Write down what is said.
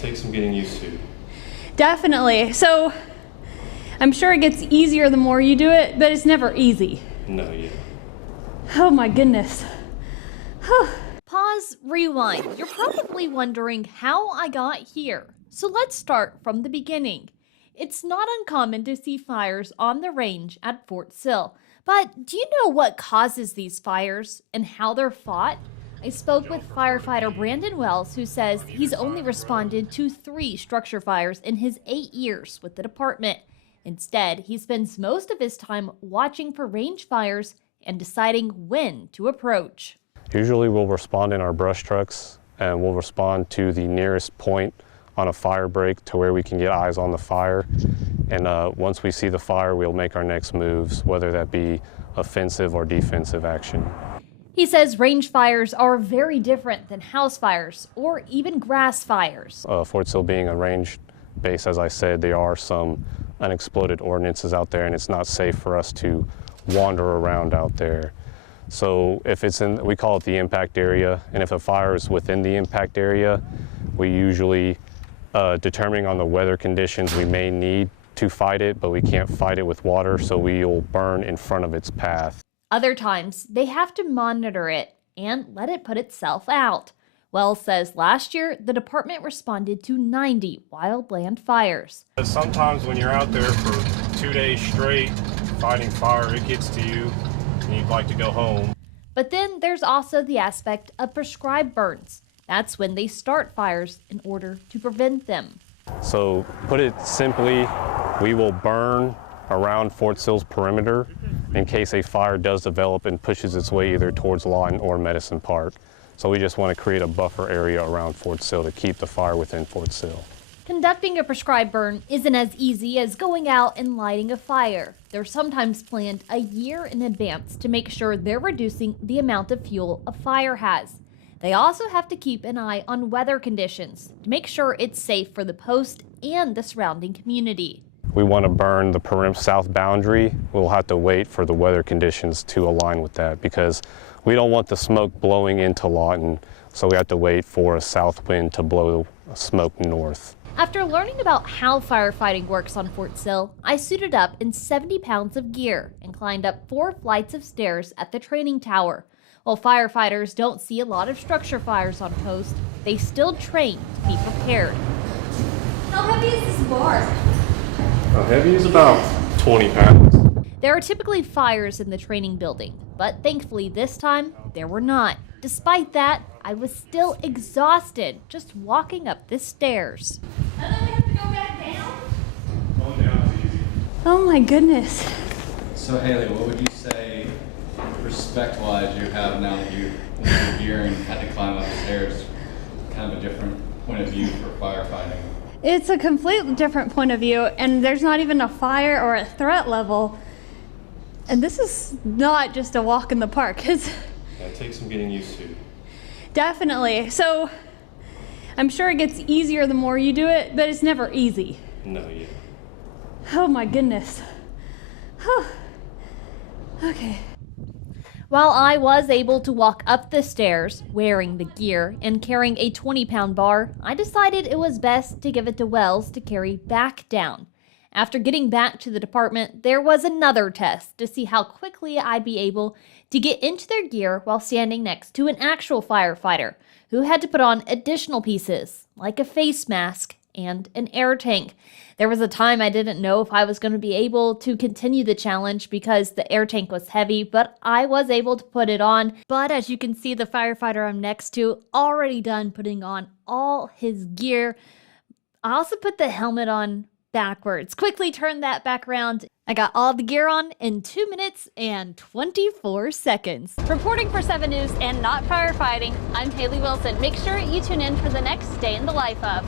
takes some getting used to. Definitely. So I'm sure it gets easier the more you do it, but it's never easy. No, yeah. Oh my goodness. Pause, rewind. You're probably wondering how I got here. So let's start from the beginning. It's not uncommon to see fires on the range at Fort Sill. But do you know what causes these fires and how they're fought? I spoke with firefighter Brandon Wells, who says he's only responded to 3 structure fires in his 8 years with the department. Instead, he spends most of his time watching for range fires and deciding when to approach. Usually we'll respond in our brush trucks, and we'll respond to the nearest point on a fire break to where we can get eyes on the fire. And once we see the fire, we'll make our next moves, whether that be offensive or defensive action. He says range fires are very different than house fires or even grass fires. Fort Sill being a range base, as I said, there are some unexploded ordnances out there, and it's not safe for us to wander around out there. So if it's in, we call it the impact area, and if a fire is within the impact area, we usually, depending on the weather conditions, we may need to fight it, but we can't fight it with water, so we'll burn in front of its path. Other times, they have to monitor it and let it put itself out. Wells says last year, the department responded to 90 wildland fires. Sometimes when you're out there for 2 days straight fighting fire, it gets to you and you'd like to go home. But then there's also the aspect of prescribed burns. That's when they start fires in order to prevent them. So put it simply, we will burn around Fort Sill's perimeter in case a fire does develop and pushes its way either towards Lawton or Medicine Park. So we just want to create a buffer area around Fort Sill to keep the fire within Fort Sill. Conducting a prescribed burn isn't as easy as going out and lighting a fire. They're sometimes planned a year in advance to make sure they're reducing the amount of fuel a fire has. They also have to keep an eye on weather conditions to make sure it's safe for the post and the surrounding community. We want to burn the perimeter south boundary. We'll have to wait for the weather conditions to align with that because we don't want the smoke blowing into Lawton, so we have to wait for a south wind to blow the smoke north. After learning about how firefighting works on Fort Sill, I suited up in 70 pounds of gear and climbed up 4 flights of stairs at the training tower. While firefighters don't see a lot of structure fires on post, they still train to be prepared. How heavy is this bar? How heavy is about 20 pounds. There are typically fires in the training building, but thankfully this time there were not. Despite that, I was still exhausted just walking up the stairs. And then we have to go back down? Going down is easy. Oh my goodness. So Haley, what would you say respect-wise you have now that you went your gear and had to climb up the stairs? Kind of a different point of view for firefighting. It's a completely different point of view, and there's not even a fire or a threat level. And this is not just a walk in the park. It takes some getting used to. Definitely. So I'm sure it gets easier the more you do it, but it's never easy. No, yeah. Oh my goodness. Okay. While I was able to walk up the stairs wearing the gear and carrying a 20-pound bar, I decided it was best to give it to Wells to carry back down. After getting back to the department, there was another test to see how quickly I'd be able to get into their gear while standing next to an actual firefighter who had to put on additional pieces, like a face mask and an air tank. There was a time I didn't know if I was going to be able to continue the challenge because the air tank was heavy, but I was able to put it on. But as you can see, the firefighter I'm next to already done putting on all his gear. I also put the helmet on backwards. Quickly turn that back around. I got all the gear on in 2 minutes and 24 seconds. Reporting for 7 News and Not Firefighting, I'm Haley Wilson. Make sure you tune in for the next Day in the Life of.